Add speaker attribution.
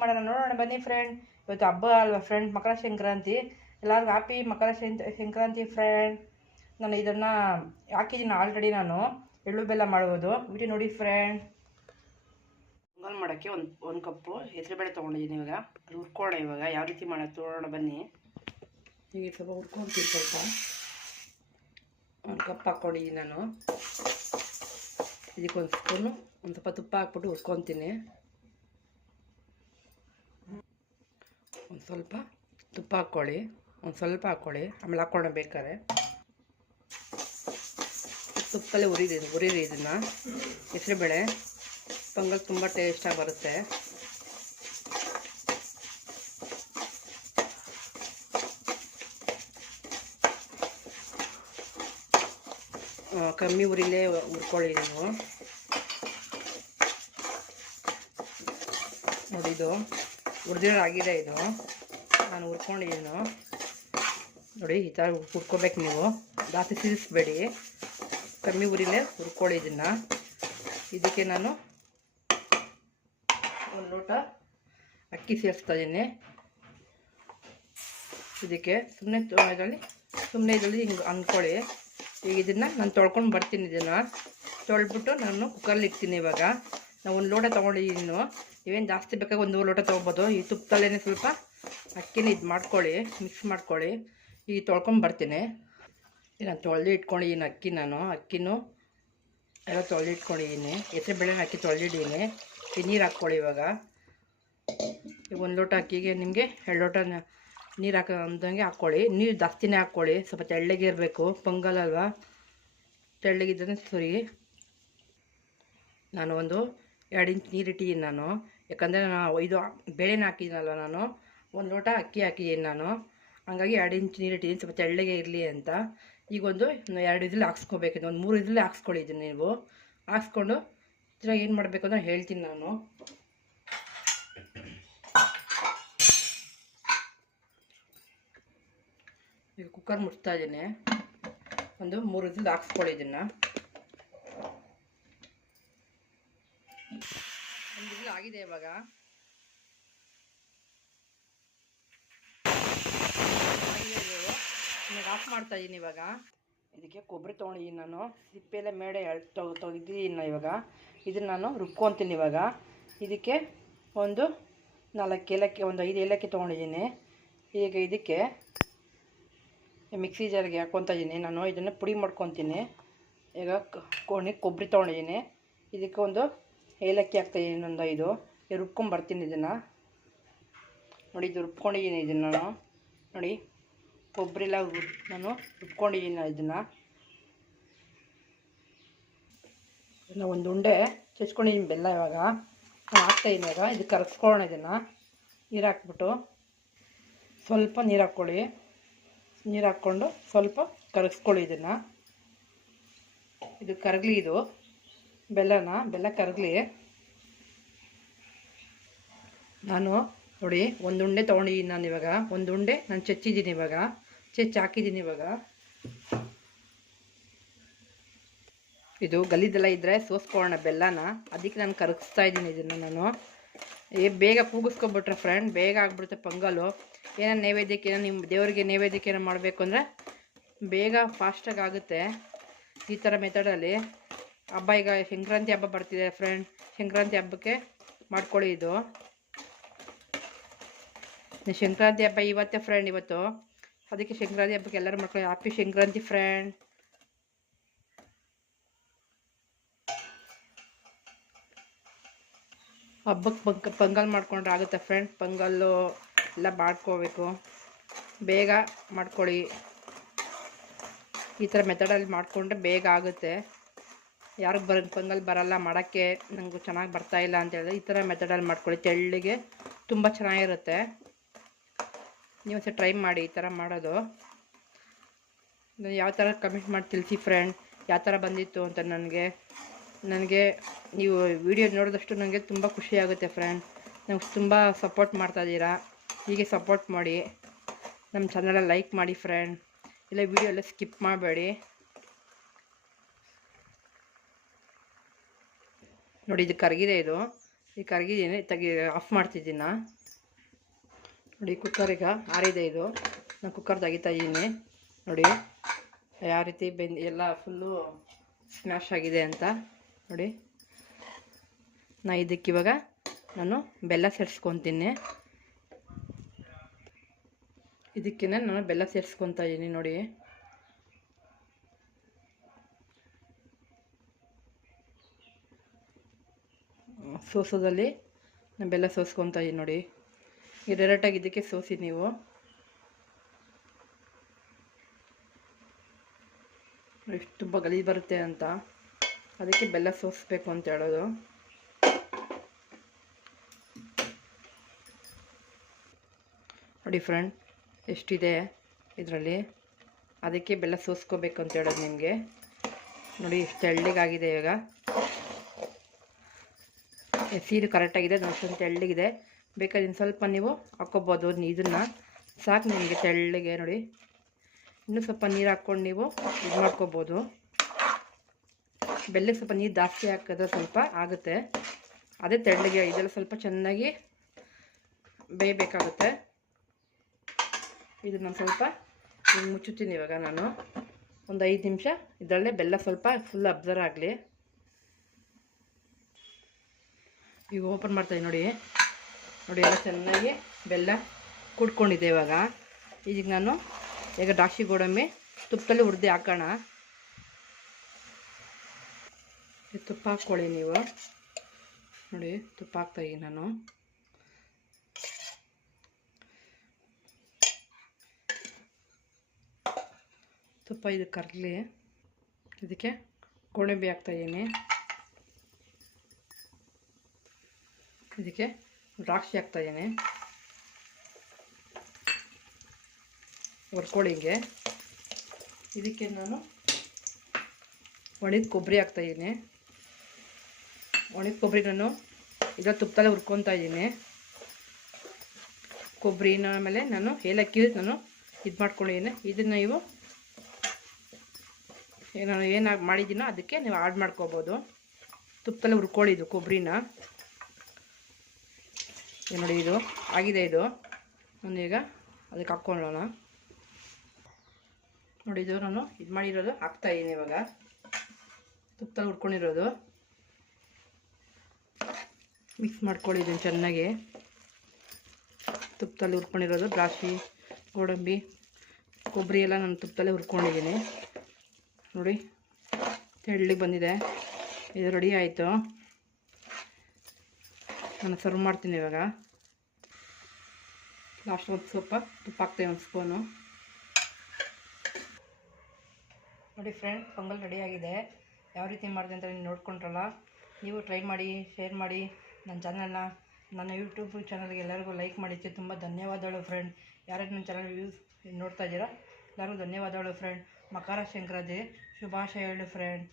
Speaker 1: ಮಾಡೋಣ ನೋಡೋಣ ಬನ್ನಿ ಫ್ರೆಂಡ್ ಇವತ್ತು ಹಬ್ಬ ಅಲ್ವಾ ಫ್ರೆಂಡ್ ಮಕರ ಸಂಕ್ರಾಂತಿ. ಎಲ್ಲರಿಗೂ ಹ್ಯಾಪಿ ಮಕರ ಸಂಕ್ರಾಂತಿ ಫ್ರೆಂಡ್ ನಾನು ಇದನ್ನು ಹಾಕಿದ್ದೀನಿ ಆಲ್ರೆಡಿ ನಾನು. ಎಳ್ಳು ಬೆಲ್ಲ ಮಾಡುವುದು ವಿಡಿಯೋ ನೋಡಿ ಫ್ರೆಂಡ್ ಪೊಂಗಲ್ ಮಾಡೋಕ್ಕೆ ಒಂದು ಒಂದು ಕಪ್ಪು ಹೆಸರುಬೇಳೆ ತೊಗೊಂಡಿದ್ದೀನಿ ಇವಾಗ. ಅದು ಹುರ್ಕೊಳ್ಳೋಣ ಇವಾಗ. ಯಾವ ರೀತಿ ಮಾಡೋದು ನೋಡೋಣ ಬನ್ನಿ. ಹೀಗೆ ಸ್ವಲ್ಪ ಹುರ್ಕೊಳ್ತೀವಿ ಸ್ವಲ್ಪ. ಒಂದು ಕಪ್ ಹಾಕ್ಕೊಂಡಿದ್ದೀನಿ ನಾನು. ಇದಕ್ಕೆ ಒಂದು ಸ್ಪೂನು ಒಂದು ಸ್ವಲ್ಪ ತುಪ್ಪ ಹಾಕ್ಬಿಟ್ಟು ಹುರ್ಕೊತೀನಿ. ಒಂದು ಸ್ವಲ್ಪ ತುಪ್ಪ ಹಾಕ್ಕೊಳ್ಳಿ. ಒಂದು ಸ್ವಲ್ಪ ಹಾಕ್ಕೊಳ್ಳಿ. ಆಮೇಲೆ ಹಾಕ್ಕೊಳ್ಳೋಣ ಬೇಕಾದ್ರೆ. ತುಪ್ಪದಲ್ಲೇ ಉರಿದಿ ಉರಿರಿ ಇದನ್ನು. ಹೆಸರುಬೇಳೆ. ಪೊಂಗಲ್ ತುಂಬ ಟೇಸ್ಟಾಗಿ ಬರುತ್ತೆ. ಕಮ್ಮಿ ಉರಿಲೇ ಹುರ್ಕೊಳ್ಳಿ ನೀವು. ನೋಡಿ ಇದು ಹುರಿದಿರೋ ಆಗಿದೆ ಇದು. ನಾನು ಹುರ್ಕೊಂಡಿದ್ದೀನಿ ನೋಡಿ, ಈ ಥರ ಹುರ್ಕೋಬೇಕು ನೀವು. ಜಾಸ್ತಿ ಸಿಡಿಸ್ಬೇಡಿ ಕಮ್ಮಿ ಉರಿಲೇ ಹುರ್ಕೊಳ್ಳಿ ಇದನ್ನು ಇದಕ್ಕೆ ನಾನು ಒಂದು ಲೋಟ ಅಕ್ಕಿ ಸೇರಿಸ್ತಾ ಇದ್ದೀನಿ ಇದಕ್ಕೆ ಸುಮ್ಮನೆ ಇದರಲ್ಲಿ ಸುಮ್ಮನೆ ಇದರಲ್ಲಿ ಹಿಂಗೆ ಅಂದ್ಕೊಳ್ಳಿ. ಈಗ ಇದನ್ನು ನಾನು ತೊಳ್ಕೊಂಡು ಬರ್ತೀನಿ ಇದನ್ನು. ತೊಳ್ಬಿಟ್ಟು ನಾನು ಕುಕ್ಕರಲ್ಲಿ ಇಡ್ತೀನಿ ಇವಾಗ. ನಾವು ಒಂದು ಲೋಟ ತೊಗೊಂಡಿದ್ದೀನಿ ನೀವೇನು ಜಾಸ್ತಿ ಬೇಕಾಗಿ ಒಂದು ಲೋಟ ತೊಗೊಬೋದು. ಈ ತುಪ್ಪದಲ್ಲೇ ಸ್ವಲ್ಪ ಅಕ್ಕಿನ ಇದು ಮಾಡ್ಕೊಳ್ಳಿ ಮಿಕ್ಸ್ ಮಾಡ್ಕೊಳ್ಳಿ. ಈಗ ತೊಳ್ಕೊಂಬರ್ತೀನಿ ಈಗ ನಾನು ತೊಳೆದು ಇಟ್ಕೊಂಡಿದ್ದೀನಿ ಅಕ್ಕಿ ನಾನು. ಅಕ್ಕಿನೂ ಎಲ್ಲ ತೊಳೆದು ಇಟ್ಕೊಂಡಿದ್ದೀನಿ ಹೆಸರು ಬೇಳೆ ಅಕ್ಕಿ ತೊಳೆದಿದ್ದೀನಿ ಈ ನೀರು ಹಾಕ್ಕೊಳ್ಳಿ ಇವಾಗ. ಈಗ ಒಂದು ಲೋಟ ಅಕ್ಕಿಗೆ ನಿಮಗೆ ಎರಡು ಲೋಟ ನೀರು ಹಾಕೋ ಅಂದಂಗೆ ಹಾಕ್ಕೊಳ್ಳಿ. ನೀರು ಜಾಸ್ತಿನೇ ಹಾಕ್ಕೊಳ್ಳಿ. ಸ್ವಲ್ಪ ತೆಳ್ಳಗೆ ಇರಬೇಕು. ಪೊಂಗಲ್ ಅಲ್ವಾ? ತೆಳ್ಳಗಿದ್ದರೆ ಸರಿ. ನಾನು ಒಂದು ಎರಡು ಇಂಚ್ ನೀರು ಇಟ್ಟಿದ್ದೀನಿ ನಾನು. ಯಾಕಂದರೆ ನಾನು ಇದು ಬೇಳೆನ ಹಾಕಿದ್ದೀನಲ್ವ ನಾನು. ಒಂದು ಲೋಟ ಅಕ್ಕಿ ಹಾಕಿದ್ದೀನಿ ನಾನು. ಹಂಗಾಗಿ ಎರಡು ಇಂಚ್ ನೀರು ಇಟ್ಟಿದ್ದೀನಿ. ಸ್ವಲ್ಪ ತೆಳ್ಳಗೆ ಇರಲಿ ಅಂತ. ಈಗ ಒಂದು ಎರಡು ಇದ್ರಲ್ಲಿ ಹಾಕ್ಸ್ಕೋಬೇಕಿದೆ ಒಂದು ಮೂರು ಇದ್ರಲ್ಲಿ ಹಾಕ್ಸ್ಕೊಳ್ಳಿದ್ದೀನಿ ನೀವು. ಹಾಕ್ಸ್ಕೊಂಡು ಚೆನ್ನಾಗಿ ಏನು ಮಾಡಬೇಕು ಅಂತ ಹೇಳ್ತೀನಿ ನಾನು. ಈಗ ಕುಕ್ಕರ್ ಮುಟ್ತಾ ಇದ್ದೀನಿ. ಒಂದು ಮೂರು ಇದ್ರಲ್ಲಿ ಹಾಕ್ಸ್ಕೊಳ್ಳಿ ಇದನ್ನು ಒಂದು ವಿಸಿಲ್ ಆಗಿದೆ ಇವಾಗ. ಆಫ್ ಮಾಡ್ತಾ ಇದ್ದೀನಿ ಇವಾಗ. ಇದಕ್ಕೆ ಕೊಬ್ಬರಿ ತೊಗೊಂಡಿದ್ದೀನಿ ನಾನು. ಸಿಪ್ಪೆಲ್ಲ ಮೇಡೆ ತೆಗ್ ತೆಗ್ದಿದ್ದೀನಿ ಇವಾಗ. ಇದನ್ನು ನಾನು ರುಬ್ಕೊತೀನಿ ಇವಾಗ. ಇದಕ್ಕೆ ಒಂದು ನಾಲ್ಕು ಏಲಕ್ಕಿ, ಒಂದು ಐದು ಏಲಕ್ಕಿ ತೊಗೊಂಡಿದ್ದೀನಿ. ಈಗ ಇದಕ್ಕೆ ಮಿಕ್ಸಿ ಜಾರಿಗೆ ಹಾಕ್ಕೊತಾ ಇದ್ದೀನಿ ನಾನು. ಇದನ್ನು ಪುಡಿ ಮಾಡ್ಕೊತೀನಿ. ಈಗ ಕೋಣಿ, ಕೊಬ್ಬರಿ ತೊಗೊಂಡಿದ್ದೀನಿ. ಇದಕ್ಕೆ ಒಂದು ಏಲಕ್ಕಿ ಹಾಕ್ತಾಯಿದ್ದೀನಿ ಇನ್ನೊಂದು ಐದು. ರುಬ್ಕೊಂಬರ್ತೀನಿ ಇದನ್ನು. ನೋಡಿ, ಇದು ರುಬ್ಕೊಂಡಿದ್ದೀನಿ ಇದನ್ನು ನಾನು. ನೋಡಿ, ಕೊಬ್ಬರಿಲ್ಲ ನಾನು ರುಬ್ಕೊಂಡಿದ್ದೀನಿ ಇದನ್ನು. ಇದನ್ನು ಒಂದು ಉಂಡೆ ಚಚ್ಕೊಂಡಿದ್ದೀನಿ ಬೆಲ್ಲ ಇವಾಗ. ನಾನು ಹಾಕ್ತಾಯಿದ್ದೀನಿ ಇವಾಗ. ಇದು ಕರ್ಸ್ಕೊಳ್ಳೋಣ ಇದನ್ನು. ನೀರು ಹಾಕ್ಬಿಟ್ಟು ಸ್ವಲ್ಪ ನೀರು ಹಾಕ್ಕೊಳ್ಳಿ. ನೀರು ಹಾಕ್ಕೊಂಡು ಸ್ವಲ್ಪ ಕರಗಿಸ್ಕೊಳ್ಳಿ ಇದನ್ನು. ಇದು ಕರಗಲಿ ಇದು. ಬೆಲ್ಲನ? ಬೆಲ್ಲ ಕರಗಲಿ. ನಾನು ನೋಡಿ, ಒಂದು ಉಂಡೆ ತೊಗೊಂಡಿದ್ದೀನಿ ನಾನು ಇವಾಗ. ಒಂದು ಉಂಡೆ ನಾನು ಚಚ್ಚಿದ್ದೀನಿ ಇವಾಗ. ಚೆಚ್ಚಿ ಹಾಕಿದ್ದೀನಿ ಇವಾಗ. ಇದು ಗಲೀಜೆಲ್ಲ ಇದ್ದರೆ ಸೋಸ್ಕೊಳ್ಳೋಣ ಬೆಲ್ಲನ. ಅದಕ್ಕೆ ನಾನು ಕರಗಿಸ್ತಾ ಇದ್ದೀನಿ ಇದನ್ನು ನಾನು. ಏ, ಬೇಗ ಕೂಗಿಸ್ಕೊಬಿಟ್ರೆ ಫ್ರೆಂಡ್ ಬೇಗ ಆಗ್ಬಿಡುತ್ತೆ ಪೊಂಗಲು. ಏನೋ ನೈವೇದ್ಯಕ್ಕೆ ನಿಮ್ಮ ದೇವರಿಗೆ ನೈವೇದ್ಯಕ್ಕೆ ಏನೋ ಮಾಡಬೇಕು ಅಂದರೆ ಬೇಗ ಫಾಸ್ಟಾಗಿ ಆಗುತ್ತೆ ಈ ಥರ ಮೆಥಡಲ್ಲಿ ಹಬ್ಬ ಈಗ ಸಂಕ್ರಾಂತಿ ಹಬ್ಬ ಬರ್ತಿದೆ ಫ್ರೆಂಡ್ ಸಂಕ್ರಾಂತಿ ಹಬ್ಬಕ್ಕೆ ಮಾಡ್ಕೊಳ್ಳಿ ಇದು. ಸಂಕ್ರಾಂತಿ ಹಬ್ಬ ಇವತ್ತೇ ಫ್ರೆಂಡ್ ಇವತ್ತು. ಅದಕ್ಕೆ ಸಂಕ್ರಾಂತಿ ಹಬ್ಬಕ್ಕೆ ಎಲ್ಲರೂ ಮಾಡ್ಕೊಳ್ಳಿ. ಹ್ಯಾಪಿ ಸಂಕ್ರಾಂತಿ ಫ್ರೆಂಡ್ ಹಬ್ಬಕ್ಕೆ ಪಂಕ್ ಪೊಂಗಲ್ ಮಾಡ್ಕೊಂಡ್ರೆ ಆಗುತ್ತೆ ಫ್ರೆಂಡ್ ಪೊಂಗಲ್ಲು ಎಲ್ಲ ಮಾಡ್ಕೋಬೇಕು. ಬೇಗ ಮಾಡ್ಕೊಳ್ಳಿ. ಈ ಥರ ಮೆಥಡಲ್ಲಿ ಮಾಡಿಕೊಂಡ್ರೆ ಬೇಗ ಆಗುತ್ತೆ. ಯಾರಿಗೆ ಬರ ಬಂದಲ್ಲಿ ಬರಲ್ಲ, ಮಾಡೋಕ್ಕೆ ನನಗೂ ಚೆನ್ನಾಗಿ ಬರ್ತಾ ಇಲ್ಲ ಅಂತ ಹೇಳಿದ್ರೆ ಈ ಥರ ಮೆಥಡಲ್ಲಿ ಮಾಡ್ಕೊಳ್ಳಿ. ತೆಳ್ಳಿಗೆ ತುಂಬ ಚೆನ್ನಾಗಿರುತ್ತೆ. ನೀವು ಸಹ ಟ್ರೈ ಮಾಡಿ ಈ ಥರ ಮಾಡೋದು. ಯಾವ ಥರ ಕಮೆಂಟ್ ಮಾಡಿ ತಿಳಿಸಿ ಫ್ರೆಂಡ್ ಯಾವ ಥರ ಬಂದಿತ್ತು ಅಂತ ನನಗೆ ನನಗೆ ನೀವು ವಿಡಿಯೋ ನೋಡಿದಷ್ಟು ನನಗೆ ತುಂಬ ಖುಷಿ ಆಗುತ್ತೆ ಫ್ರೆಂಡ್ ನಂಗೆ ತುಂಬ ಸಪೋರ್ಟ್ ಮಾಡ್ತಾಯಿದ್ದೀರಾ ಹೀಗೆ ಸಪೋರ್ಟ್ ಮಾಡಿ. ನಮ್ಮ ಚಾನಲಲ್ಲಿ ಲೈಕ್ ಮಾಡಿ ಫ್ರೆಂಡ್ ಇಲ್ಲ ವಿಡಿಯೋ ಎಲ್ಲ ಸ್ಕಿಪ್ ಮಾಡಬೇಡಿ. ನೋಡಿ, ಇದು ಕರಗಿದೆ ಇದು. ಈ ಕರಗಿದ್ದೀನಿ ತೆಗಿ ಆಫ್ ಮಾಡ್ತಿದ್ದೀನಿ. ನೋಡಿ ಕುಕ್ಕರ್ ಈಗ ಆರಿದೆ ಇದು. ನಾನು ಕುಕ್ಕರ್ ತೆಗಿತಾ ಇದ್ದೀನಿ ನೋಡಿ, ಯಾವ ರೀತಿ ಬೆಂದು, ಎಲ್ಲ ಫುಲ್ಲು ಸ್ಮ್ಯಾಶ್ ಆಗಿದೆ ಅಂತ. ನೋಡಿ. ನಾ ಇದಕ್ಕೆ ಇವಾಗ ನಾನು ಬೆಲ್ಲ ಸೇರಿಸ್ಕೊತೀನಿ. ಇದಕ್ಕೆ ನಾನು ಬೆಲ್ಲ ಸೇರಿಸ್ಕೊತಾ ಇದ್ದೀನಿ ನೋಡಿ. ಸೋಸೋದಲ್ಲಿ ಬೆಲ್ಲ ಸೋಸ್ಕೊತಾ ಇದ್ದೀನಿ ನೋಡಿ. ಈ ಇದಕ್ಕೆ ಸೋಸಿ ನೀವು. ಎಷ್ಟು ತುಂಬ ಗಲೀಜು ಬರುತ್ತೆ ಅಂತ. ಅದಕ್ಕೆ ಬೆಲ್ಲ ಸೋಸ್ಬೇಕು ಅಂತ ಹೇಳೋದು. ನೋಡಿ ಫ್ರೆಂಡ್, ಎಷ್ಟಿದೆ ಇದರಲ್ಲಿ? ಅದಕ್ಕೆ ಬೆಲ್ಲ ಸೋಸ್ಕೋಬೇಕು ಅಂತ ಹೇಳೋದು ನಿಮಗೆ. ನೋಡಿ ಎಷ್ಟು ತೆಳ್ಳಗಾಗಿದೆ ಇವಾಗ. ಸೀರೆ ಕರೆಕ್ಟಾಗಿದೆ ಅಷ್ಟೊಂದು ತೆಳ್ಳಗಿದೆ. ಬೇಕಾದ್ರೆ ಇನ್ನು ಸ್ವಲ್ಪ ನೀವು ಹಾಕ್ಕೊಬೋದು ಇದನ್ನು. ಸಾಕು ನಿಮಗೆ ತೆಳ್ಳಗೆ ನೋಡಿ. ಇನ್ನೂ ಸ್ವಲ್ಪ ನೀರು ಹಾಕ್ಕೊಂಡು ನೀವು ಇದು ಮಾಡ್ಕೋಬೋದು. ಬೆಲ್ಲಕ್ಕೆ ಸ್ವಲ್ಪ ನೀರು ಜಾಸ್ತಿ ಹಾಕಿದ್ರೆ ಸ್ವಲ್ಪ ಆಗುತ್ತೆ. ಅದೇ ತೆಳ್ಳಗೆ, ಇದೆಲ್ಲ ಸ್ವಲ್ಪ ಚೆನ್ನಾಗಿ ಬೇಯಬೇಕಾಗುತ್ತೆ. ಇದನ್ನು ಸ್ವಲ್ಪ ಮುಚ್ಚುತ್ತೀನಿ ಇವಾಗ ನಾನು. ಒಂದು ಐದು ನಿಮಿಷ, ಇದರಲ್ಲೇ ಬೆಲ್ಲ ಸ್ವಲ್ಪ ಫುಲ್ ಅಬ್ಸರ್ವ್ ಆಗಲಿ. ಈಗ ಓಪನ್ ಮಾಡ್ತಾಯಿ ನೋಡಿ. ನೋಡಿ ಎಲ್ಲ ಚೆನ್ನಾಗಿ ಬೆಲ್ಲ ಕುಡ್ಕೊಂಡಿದ್ದೆ ಇವಾಗ. ಈಗ ನಾನು ಈಗ ದ್ರಾಕ್ಷಿ ಗೋಡಂಬಿ ತುಪ್ಪದಲ್ಲಿ ಹುರಿದು ಹಾಕೋಣ. ತುಪ್ಪ ಹಾಕ್ಕೊಳ್ಳಿ ನೀವು. ನೋಡಿ, ತುಪ್ಪ ಹಾಕ್ತಾಯಿ ನಾನು. ತುಪ್ಪ ಇದು ಕರಲಿ ಇದಕ್ಕೆ ಗೋಡಂಬಿ ಹಾಕ್ತಾಯಿದ್ದೀನಿ ಇದಕ್ಕೆ ದ್ರಾಕ್ಷಿ ಹಾಕ್ತಾಯಿದ್ದೀನಿ ಹಿಂಗೆ. ಇದಕ್ಕೆ ನಾನು ಒಣಗಿದ ಕೊಬ್ಬರಿ ಹಾಕ್ತಾಯಿದ್ದೀನಿ ಒಣಗಿದ ಕೊಬ್ಬರಿ ನಾನು ಇದರ ತುಪ್ಪದಲ್ಲೇ ಹುರ್ಕೊತಾ ಇದ್ದೀನಿ. ಕೊಬ್ಬರಿನ ಆಮೇಲೆ ನಾನು ಏಲಕ್ಕಿ ನಾನು ಇದು ಮಾಡ್ಕೊಂಡಿದ್ದೀನಿ ಇದನ್ನು ನೀವು ನಾನು ಏನಾಗಿ ಮಾಡಿದ್ದೀನೋ ಅದಕ್ಕೆ ನೀವು ಆಡ್ ಮಾಡ್ಕೋಬೋದು. ತುಪ್ಪದಲ್ಲಿ ಹುರ್ಕೊಳ್ಳಿದ್ದು ಕೊಬ್ಬರಿನ. ಇದು ನೋಡಿ, ಇದು ಆಗಿದೆ ಇದು. ನಾನೀಗ ಅದಕ್ಕೆ ಹಾಕ್ಕೊಳ್ಳೋಣ. ನೋಡಿ, ಇದು ನಾನು ಇದು ಮಾಡಿರೋದು ಹಾಕ್ತಾಯಿದ್ದೀನಿ ಇವಾಗ. ತುಪ್ಪದಲ್ಲಿ ಹುಡ್ಕೊಂಡಿರೋದು ಮಿಕ್ಸ್ ಮಾಡ್ಕೊಳ್ಳಿದ್ದೀನಿ ಚೆನ್ನಾಗಿ. ತುಪ್ಪದಲ್ಲಿ ಹುರ್ಕೊಂಡಿರೋದು ದ್ರಾಕ್ಷಿ, ಗೋಡಂಬಿ, ಕೊಬ್ಬರಿ ಎಲ್ಲ ನಾನು ತುಪ್ಪದಲ್ಲೇ ಹುರ್ಕೊಂಡಿದ್ದೀನಿ. ನೋಡಿ, ತೆಳ್ಳಗೆ ಬಂದಿದೆ. ಇದು ರೆಡಿ ಆಯಿತು. ನಾನು ಸರ್ವ್ ಮಾಡ್ತೀನಿ ಇವಾಗ. ಲಾಸ್ಟ್ ಒಂದು ಸ್ವಲ್ಪ ತುಪ್ಪ ಹಾಕ್ತೇವೆ ಒಂದು ಸ್ಪೂನು ನೋಡಿ ಫ್ರೆಂಡ್ ಪೊಂಗಲ್ ರೆಡಿಯಾಗಿದೆ ಯಾವ ರೀತಿ ಮಾಡಿದೆ ಅಂತ ನೀವು ನೋಡ್ಕೊಂಡ್ರಲ್ಲ? ನೀವು ಟ್ರೈ ಮಾಡಿ ಶೇರ್ ಮಾಡಿ ನನ್ನ ಚಾನಲ್ನ ನನ್ನ ಯೂಟ್ಯೂಬ್ ಚಾನಲ್ಗೆ ಎಲ್ಲರಿಗೂ ಲೈಕ್ ಮಾಡಿದ್ದೆ ತುಂಬ ಧನ್ಯವಾದಗಳು ಫ್ರೆಂಡ್ ಯಾರ್ಯಾರು ನನ್ನ ಚಾನಲ್ ವ್ಯೂಸ್ ನೋಡ್ತಾ ಇದ್ದೀರಾ, ಎಲ್ಲರಿಗೂ ಧನ್ಯವಾದಗಳು ಫ್ರೆಂಡ್ ಮಕರ ಸಂಕ್ರಾಂತಿ, ಶುಭಾಶಯಗಳು ಫ್ರೆಂಡ್